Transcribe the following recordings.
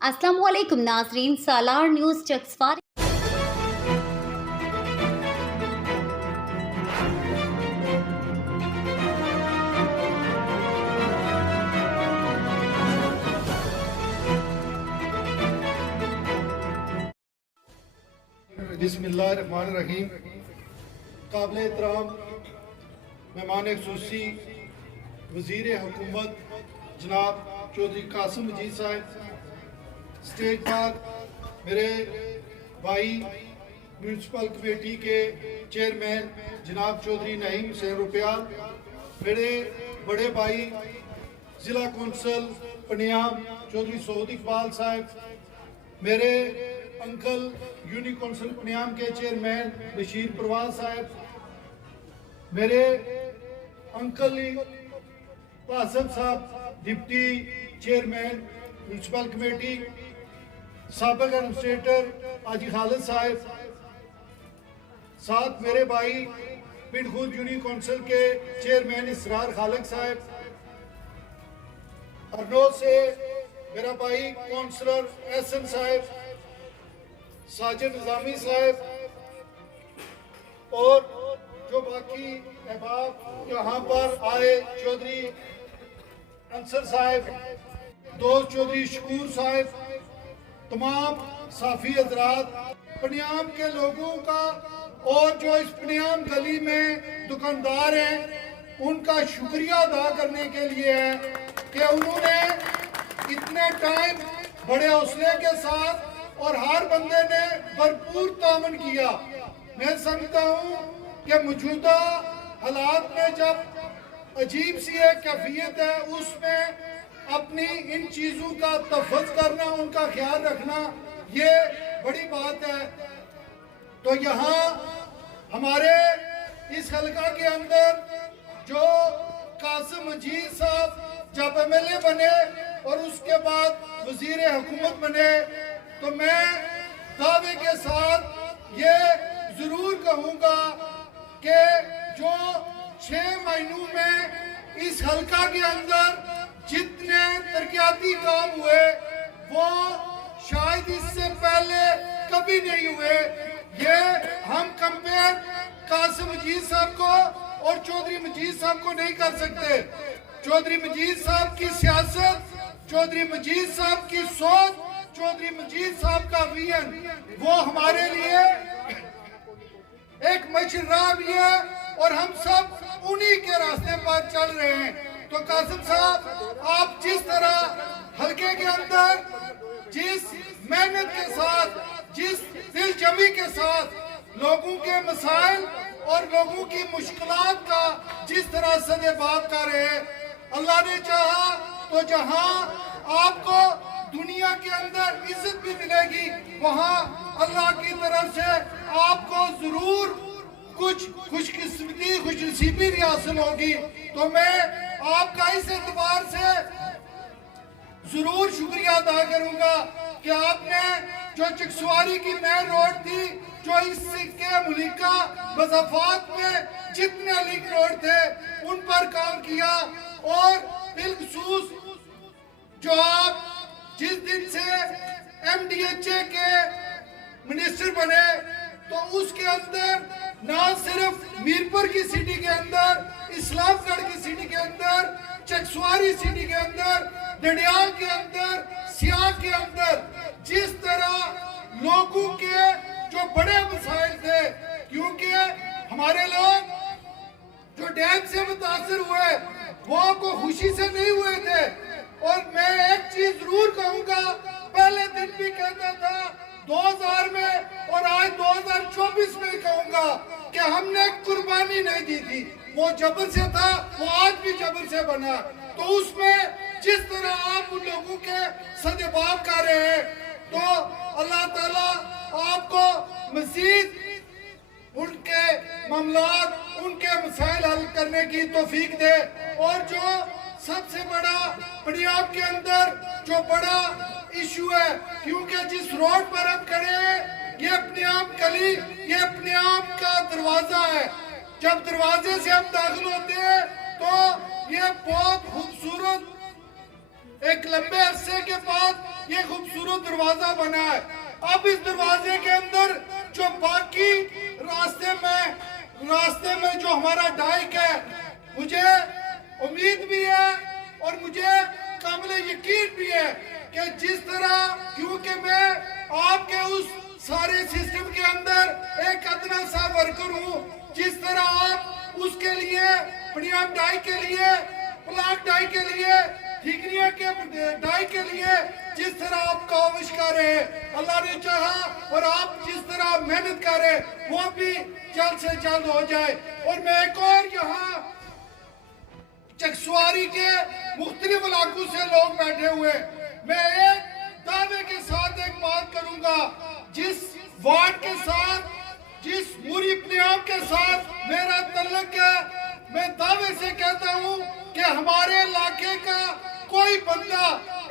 अस्सलामुअलैकुम नाज़रीन, सालार न्यूज़ चक्सवार। बिस्मिल्लाहिर्रहमानिर्रहीम। काबिल एहतराम मेहमान खुसूसी वज़ीर हुकूमत जनाब चौधरी कासिम मजीद साहब, स्टेज पर मेरे भाई म्यूनसिपल कमेटी के चेयरमैन जनाब चौधरी नईम हुसैन रुपयाल, मेरे बड़े भाई ज़िला कौंसल पनियाम चौधरी सऊद इकबाल साहब, मेरे अंकल यूनी कौंसिल पनियाम के चेयरमैन बशीर परवाज साहब, मेरे अंकल पासब साहब डिप्टी चेयरमैन म्यूनसिपल कमेटी, साबिक एडमिनिस्ट्रेटर हाजी खालिद साहब, साथ मेरे भाई पिंड खुद यूनी कौंसिल के चेयरमैन इसरार खालिक साहब, अरनोद से मेरा भाई काउंसलर एहसन साहब, साजिद निजामी साहब और जो बाकी अहबाब यहाँ पर आए, चौधरी अंसर साहब, दोस्त चौधरी शकूर साहब, तमाम साफी हजरात, पनियाम के लोगों का और जो इस पनियाम गली में दुकानदार हैं उनका शुक्रिया अदा करने के लिए है कि उन्होंने इतने टाइम बड़े हौसले के साथ और हर बंदे ने भरपूर तामन किया। मैं समझता हूँ कि मौजूदा हालात में जब अजीब सी एक कैफियत है, उसमें अपनी इन चीज़ों का तहफ़्फ़ुज़ करना, उनका ख्याल रखना, ये बड़ी बात है। तो यहाँ हमारे इस हल्का के अंदर जो कासिम मजीद साहब जब एमएलए बने और उसके बाद वज़ीर हुकूमत बने, तो मैं दावे के साथ ये जरूर कहूँगा कि जो 6 महीनों में इस हल्का के अंदर जितने तरक्याती काम हुए वो शायद इससे पहले कभी नहीं हुए। ये हम कंपेयर कासिम मजीद साहब को और चौधरी मजीद साहब को नहीं कर सकते। चौधरी मजीद साहब की सियासत, चौधरी मजीद साहब की सोच, चौधरी मजीद साहब का विजन, वो हमारे लिए एक मशरा भी है और हम सब उन्हीं के रास्ते पर चल रहे हैं। तो कासिम साहब, आप जिस तरह हल्के के अंदर जिस मेहनत के साथ, जिस दिलजमी के साथ लोगों के मसाइल और लोगों की मुश्किलात का जिस तरह सदेबाब कर रहे हैं, अल्लाह ने चाहा तो जहां आपको दुनिया के अंदर इज्जत भी मिलेगी, वहां अल्लाह की तरफ से आपको जरूर कुछ खुशकिस्मती, खुशनसीबी भी हासिल होगी। तो मैं आपका इस एतबार से जरूर शुक्रिया अदा करूंगा कि आपने जो चकसवारी की मेन रोड थी, जो इसके मुलिका मज़ाफात में जितने लिंक रोड थे उन पर काम किया, और बिलखसूस जो आप जिस दिन से MDHA के मिनिस्टर बने, तो उसके अंदर ना सिर्फ मीरपुर की सिटी के अंदर, इस्लामगढ़ की सिटी के अंदर, चकसवारी सिटी के अंदर, डडियाल के अंदर, सियाल के अंदर जिस तरह लोगों के जो बड़े मसाइल थे, क्योंकि हमारे लोग जो डैम से मुतासर हुए वो को खुशी से नहीं हुए थे। और मैं एक चीज जरूर कहूंगा, पहले दिन भी कहता था 2000 में और आज 2024 में कहूंगा कि हमने कुर्बानी नहीं दी थी, वो जबर से था, वो आज भी जबर से बना। तो उसमें जिस तरह आप उन लोगों के सदेबाब कर रहे हैं, तो अल्लाह ताला आपको मजीद उनके मामलात, उनके मसाइल हल करने की तौफीक दे। और जो सबसे बड़ा पनियाम के अंदर जो बड़ा इशू है, क्योंकि जिस रोड पर हम खड़े हैं ये पनियाम गली, ये पनियाम का दरवाजा है। जब दरवाजे से हम दाखिल होते हैं तो ये बहुत खूबसूरत एक लंबे अरसे के बाद ये खूबसूरत दरवाजा बना है। अब इस दरवाजे के अंदर जो बाकी रास्ते में जो हमारा डाइक है, मुझे उम्मीद भी है और मुझे काबिल यकीन भी है कि जिस तरह, क्योंकि मैं आपके उस सारे सिस्टम के अंदर एक अदना सा वर्कर हूँ, जिस तरह आप उसके लिए पड़ियाम डाई के लिए, प्लाक डाई के लिए, ठिकरिया के डाई के लिए जिस तरह आप काविश कर रहे हैं, अल्लाह ने चाहा और आप जिस तरह मेहनत कर रहे हैं, वो भी जल्द से जल्द हो जाए। और मैं एक और यहाँ चकसवारी के मुख्तलिफ इलाकों से लोग बैठे हुए, मैं एक दावे के साथ एक बात करूंगा, जिस वार्ड के साथ, जिस पूरी प्रियाम के साथ मेरा तल्लुक है, मैं दावे से कहता हूं कि हमारे इलाके का कोई बंदा,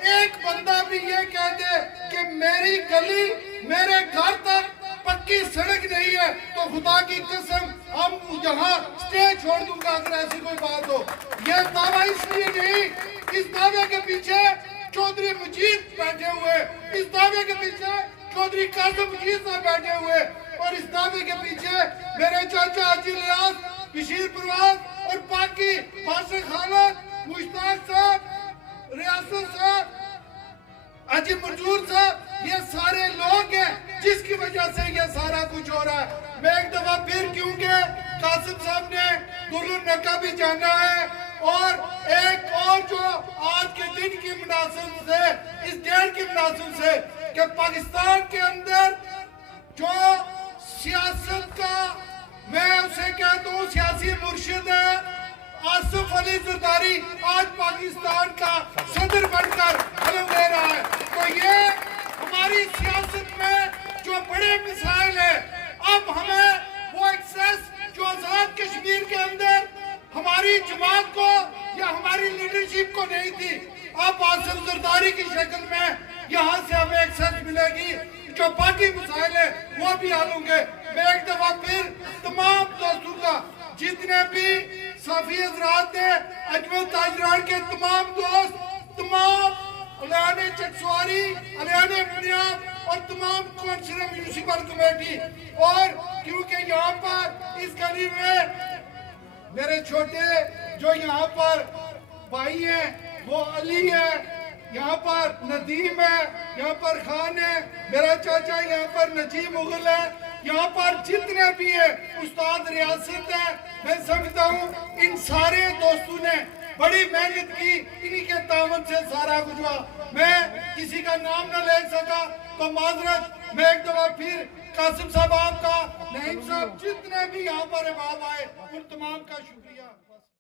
एक बंदा भी ये कह दे कि मेरी गली, मेरे घर तक पक्की सड़क नहीं है, तो खुदा की कसम हम यहाँ स्टेज छोड़ दूंगा अगर ऐसी कोई बात हो। ये दावा इसलिए नहीं, इस दावे के पीछे चौधरी मजीद बैठे हुए, इस दावे के पीछे चौधरी कासिम मजीद साहब बैठे हुए, और इस दावे के पीछे मेरे चाचा हाजी लियास, बशीर परवाज और बाकी बादशाह खालद, मुश्ताक साहब, रियासत साहब, हाजी मंजूर साहब, ये सारे लोग हैं जिसकी वजह से ये सारा कुछ हो रहा है। मैं एक दफा फिर, क्योंकि कासिम साहब ने दुल्हन नक्का भी जाना है, और एक और जो आज के दिन की मुनासिब से, इस डेट की मुनासिब से, कि पाकिस्तान के अंदर जो सियासत का, मैं उसे कहता हूँ सियासी मुर्शिद है, आसिफ अली जरदारी आज पाकिस्तान का सदर बनकर कदम ले रहा है। तो ये हमारी सियासत में जो बड़े मिसाइल है, अब हमें वो एक्सेस जो आजाद कश्मीर के अंदर हमारी जमात को या हमारी लीडरशिप को नहीं थी, अब आसिफ जरदारी की शक्ल में यहाँ से हमें एक्सेस मिलेगी, जो बाकी मिसाइल है वो भी हल होंगे। मैं एक दफा फिर तमाम दोस्तों का, जितने भी साफी हजरात ने, अजमेर ताजरान के तमाम दोस्त, तमाम अलियाने चकसवारी, अलियाने पंजाब और तमाम काउंसिल म्यूनिसिपल कमेटी, और क्योंकि यहाँ पर इस गली में मेरे छोटे जो यहाँ पर भाई हैं, वो अली है, यहाँ पर नदीम है, यहाँ पर खान है, मेरा चाचा यहाँ पर नजीम मुगल है, यहाँ पर जितने भी है, उस्ताद रियासत है, मैं समझता हूँ इन सारे दोस्तों ने बड़ी मेहनत की, इन्हीं के तावन से सारा कुछ हुआ। मैं किसी का नाम न ले सका तो माजरत। मैं एक दफा फिर कासिम साहब, आपका, नईम साहब, जितने भी यहाँ पर अहबाब आए, उन तमाम का शुक्रिया।